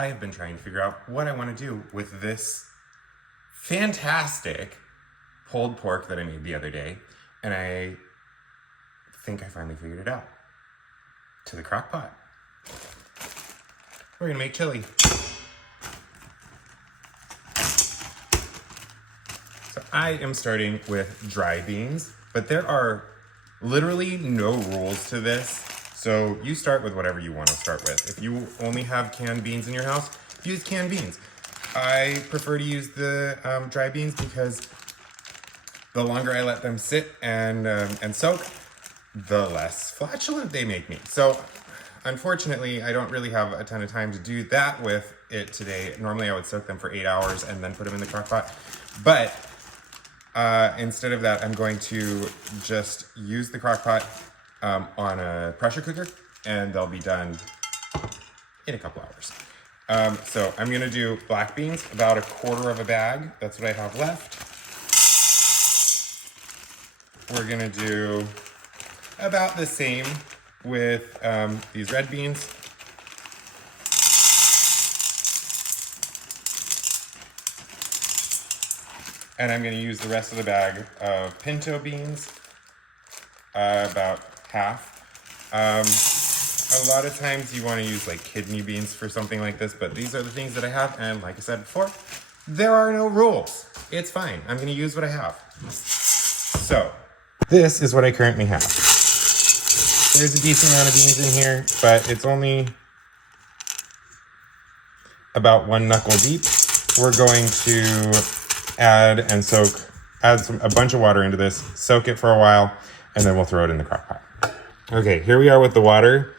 I have been trying to figure out what I want to do with this fantastic pulled pork that I made the other day, and I think I finally figured it out. To the crock pot. We're gonna make chili. So I am starting with dry beans, but there are literally no rules to this. So you start with whatever you want to start with. If you only have canned beans in your house, use canned beans. I prefer to use the dry beans because the longer I let them sit and soak, the less flatulent they make me. So unfortunately, I don't really have a ton of time to do that with it today. Normally I would soak them for 8 hours and then put them in the crock pot. But instead of that, I'm going to just use the crock pot on a pressure cooker, and they'll be done in a couple hours. So I'm gonna do black beans, about 1/4 of a bag. That's what I have left. We're gonna do about the same with these red beans. And I'm gonna use the rest of the bag of pinto beans, about half. A lot of times you wanna use like kidney beans for something like this, but these are the things that I have, and like I said before, there are no rules. It's fine, I'm gonna use what I have. So, this is what I currently have. There's a decent amount of beans in here, but it's only about 1 knuckle deep. We're going to add a bunch of water into this, soak it for a while, and then we'll throw it in the crock pot. Okay, here we are with the water.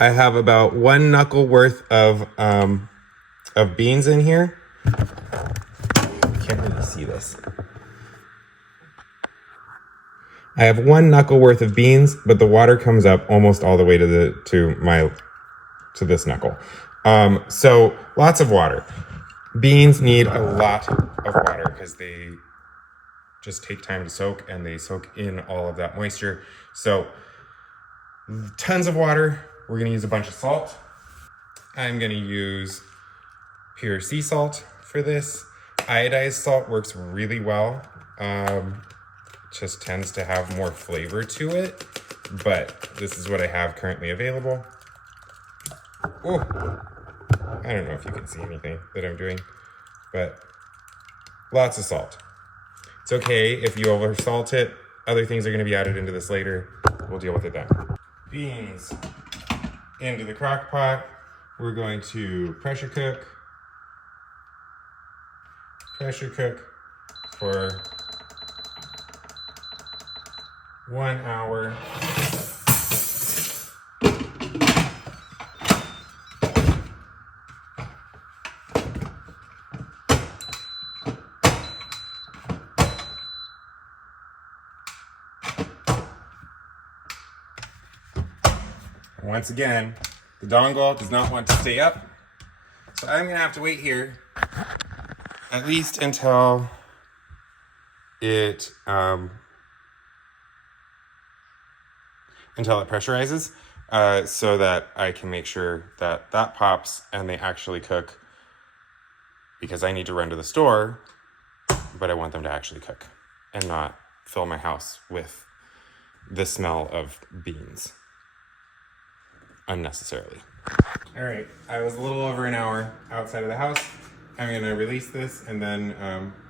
I have about 1 knuckle worth of beans in here. Can't really see this. I have 1 knuckle worth of beans, but the water comes up almost all the way to this knuckle. So lots of water. Beans need a lot of water because they just take time to soak, and they soak in all of that moisture. So tons of water. We're gonna use a bunch of salt. I'm gonna use pure sea salt for this. Iodized salt works really well. Just tends to have more flavor to it, but this is what I have currently available. Oh, I don't know if you can see anything that I'm doing, but lots of salt. It's okay if you over salt it. Other things are gonna be added into this later. We'll deal with it then. Beans into the crock pot. We're going to pressure cook for 1 hour. Once again, the dongle does not want to stay up, so I'm gonna have to wait here at least until it pressurizes, so that I can make sure that that pops and they actually cook, because I need to run to the store, but I want them to actually cook and not fill my house with the smell of beans unnecessarily. All right, I was a little over an hour outside of the house. I'm gonna release this, and then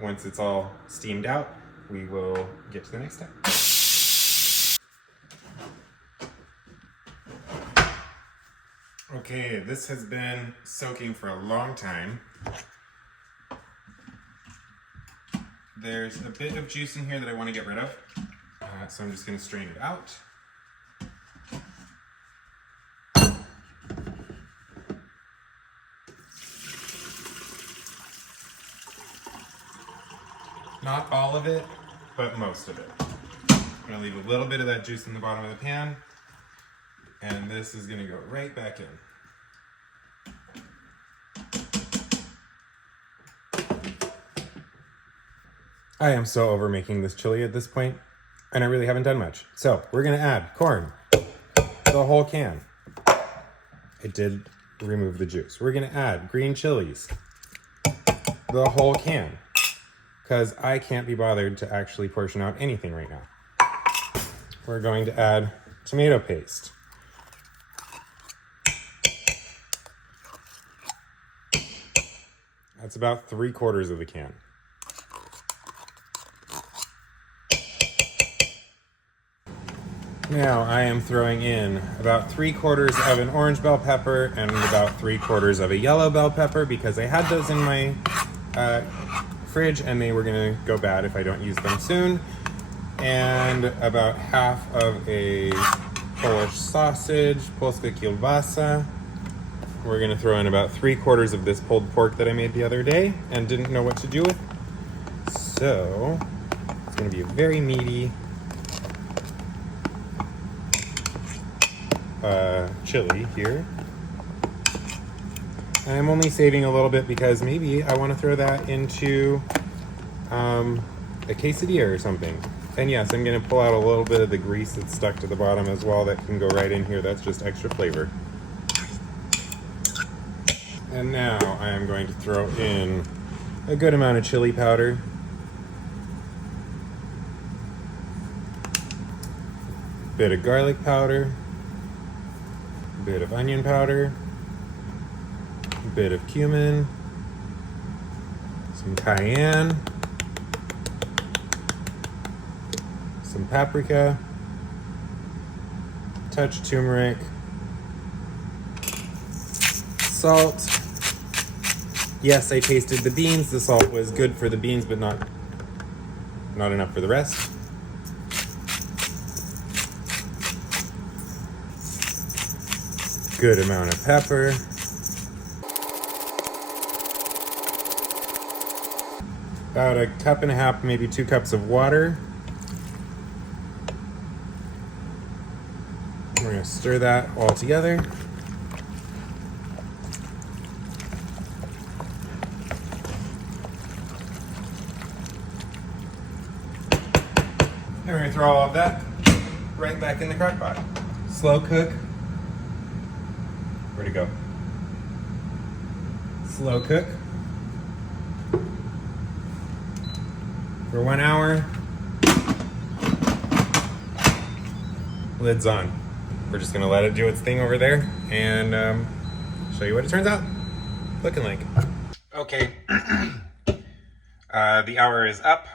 once it's all steamed out, we will get to the next step. Okay, this has been soaking for a long time. There's a bit of juice in here that I want to get rid of, so I'm just going to strain it out. Not all of it, but most of it. I'm going to leave a little bit of that juice in the bottom of the pan, and this is going to go right back in. I am so over making this chili at this point, and I really haven't done much. So we're gonna add corn, the whole can. I did remove the juice. We're gonna add green chilies, the whole can, because I can't be bothered to actually portion out anything right now. We're going to add tomato paste. That's about 3/4 of the can. Now I am throwing in about 3/4 of an orange bell pepper and about 3/4 of a yellow bell pepper because I had those in my fridge and they were gonna go bad if I don't use them soon. And about half of a Polish sausage, polska kielbasa. We're gonna throw in about 3/4 of this pulled pork that I made the other day and didn't know what to do with. So it's gonna be a very meaty chili here. And I'm only saving a little bit because maybe I want to throw that into a quesadilla or something. And yes, I'm going to pull out a little bit of the grease that's stuck to the bottom as well. That can go right in here. That's just extra flavor. And now I am going to throw in a good amount of chili powder. Bit of garlic powder. Bit of onion powder, a bit of cumin, some cayenne, some paprika, a touch of turmeric, salt. Yes, I tasted the beans. The salt was good for the beans, but not enough for the rest. Good amount of pepper. About 1.5 cups, maybe 2 cups of water. We're gonna stir that all together. And we're gonna throw all of that right back in the crock pot. Slow cook. Where'd it go? Slow cook for 1 hour. Lid's on. We're just gonna let it do its thing over there and show you what it turns out looking like. Okay, the hour is up.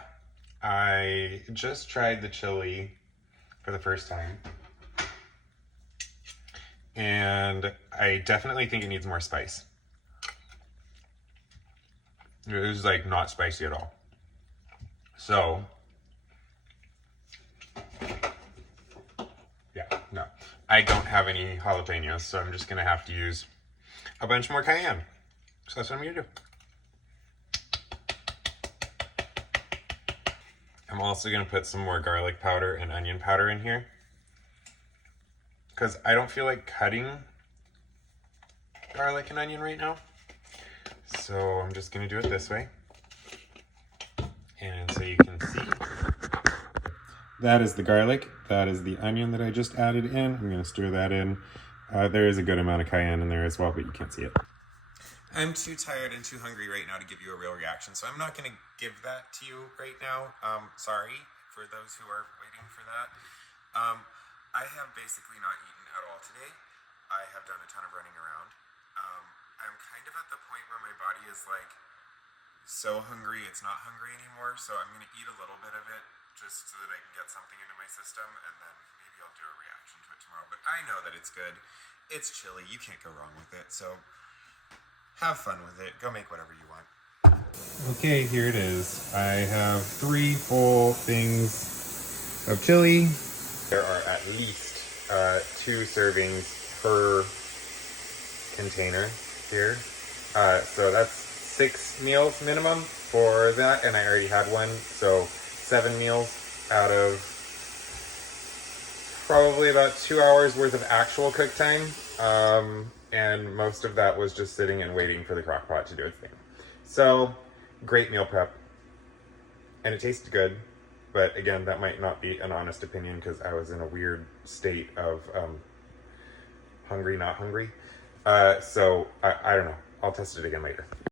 I just tried the chili for the first time. And I definitely think it needs more spice. It is like not spicy at all. So, yeah, no. I don't have any jalapenos, so I'm just gonna have to use a bunch more cayenne. So that's what I'm gonna do. I'm also gonna put some more garlic powder and onion powder in here, because I don't feel like cutting garlic and onion right now. So I'm just gonna do it this way. And so you can see, that is the garlic, that is the onion that I just added in. I'm gonna stir that in. There is a good amount of cayenne in there as well, but you can't see it. I'm too tired and too hungry right now to give you a real reaction, so I'm not gonna give that to you right now. Sorry for those who are waiting for that. I have basically not eaten at all today. I have done a ton of running around. I'm kind of at the point where my body is like so hungry it's not hungry anymore, so I'm going to eat a little bit of it just so that I can get something into my system, and then maybe I'll do a reaction to it tomorrow. But I know that it's good. It's chili. You can't go wrong with it, so have fun with it. Go make whatever you want. Okay, here it is. I have 3 full things of chili. There are at least 2 servings per container here. So that's 6 meals minimum for that, and I already had one. So 7 meals out of probably about 2 hours worth of actual cook time. And most of that was just sitting and waiting for the crock pot to do its thing. So great meal prep. And it tasted good. But again, that might not be an honest opinion because I was in a weird state of hungry, not hungry. So I don't know. I'll test it again later.